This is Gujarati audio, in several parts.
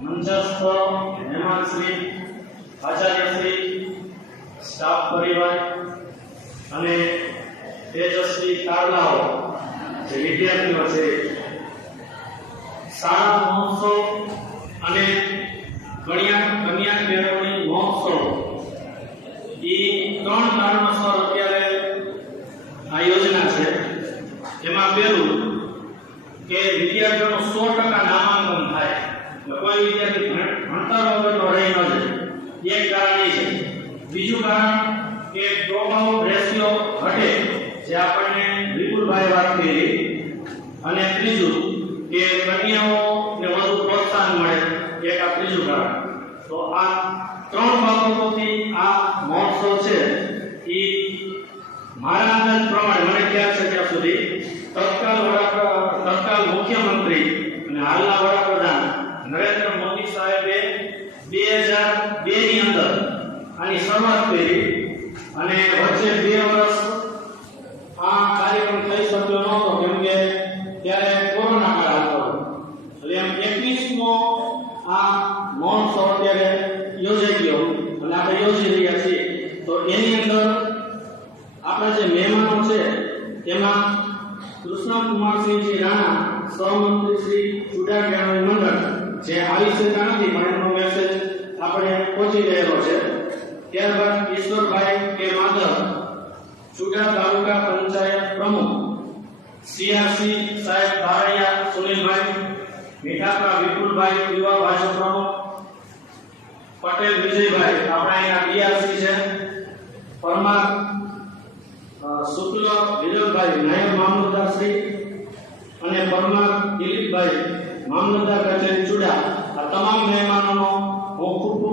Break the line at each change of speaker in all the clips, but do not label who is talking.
મંચસ્થ આચાર્ય શ્રી, સ્ટાફ પરિવાર અને તેજસ્વી તારલાઓ, જે વિદ્યાર્થીઓ છે. શાળા મહોત્સવ અને કન્યા કન્યા કેળવણી મહોત્સવ. એ ત્રણ કારણોસર અત્યારે આ યોજના છે. એમાં પહેલું કે વિદ્યાર્થીઓનું સો ટકા નામાંકન થાય. કોઈ વિદ્યાર્થી ભણ- ભણતર વગરનો રહી ન જાય છે. બીજું કારણ કે ડ્રોપ આઉટ ઘટે જે આપણને વિપુલભાઈ વાત કરી. અને ત્રીજું કે કન્યાઓને વધુ પ્રોત્સાહન મળે. એક આ ત્રીજું કારણ. તો આ ત્રણ બાબતોથી આ મહોત્સવ છે એ મારા પ્રમાણે મને ખ્યાલ છે ત્યાં સુધી. તત્કાલ મુખ્યમંત્રી અને હાલના વડાપ્રધાન નરેન્દ્ર મોદી સાહેબે બે હજાર બે ની અંદર આની શરૂઆત કરી અને વચ્ચે બે વર્ષ આ કાર્યક્રમ થઈ શક્યો નહોતો, કેમ કે ત્યારે કોરોના કાળ હતો. એટલે એમ એકવીસમો આ મહોત્સવ અત્યારે યોજાઈ ગયો અને આપણે યોજી રહ્યા છીએ. તો એની અંદર આપણા જે મહેમાનો છે તેમાં કૃષ્ણકુમારસિંહજી રાણા, સહમંત્રી શ્રી ચૂડા કેળવણી મંડળ જે આવી શકતા નથી પણ એમનો મેસેજ આપણે પહોંચી રહેલો છે. ત્યારબાદ ઈશ્વરભાઈ કે માધવ ચૂડા તાલુકા પંચાયત પ્રમુખ, સીઆરસી સાહેબ બારૈયા, સુનિલભાઈ મીઠાપરા વિપુલભાઈ, યુવા ભાજપ પ્રમુખ, પટેલ વિજયભાઈ, આપણા અહીંયા બીઆરસી છે. પરમાર શુક્લ વિજયભાઈ નાયબ મામલતદાર શ્રી, અને પરમાર દિલીપભાઈ, મામલતદાર કચેરી ચુડા. આ તમામ ખૂબ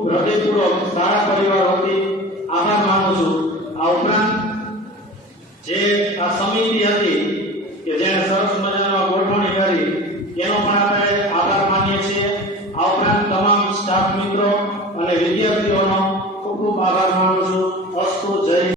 હૃદયપૂર્વક સારા પરિવાર વતી આભાર માનું છું. આ ઉપરાંત જે આ સમિતિ હતી કે જેણે સરસ મજાના ગોઠવણી કરી, તેનો પણ આપણે આભાર માનીએ છીએ. આ ઉપરાંત તમામ સ્ટાફ મિત્રો અને વિદ્યાર્થીઓનો ખૂબ ખૂબ આભાર માનું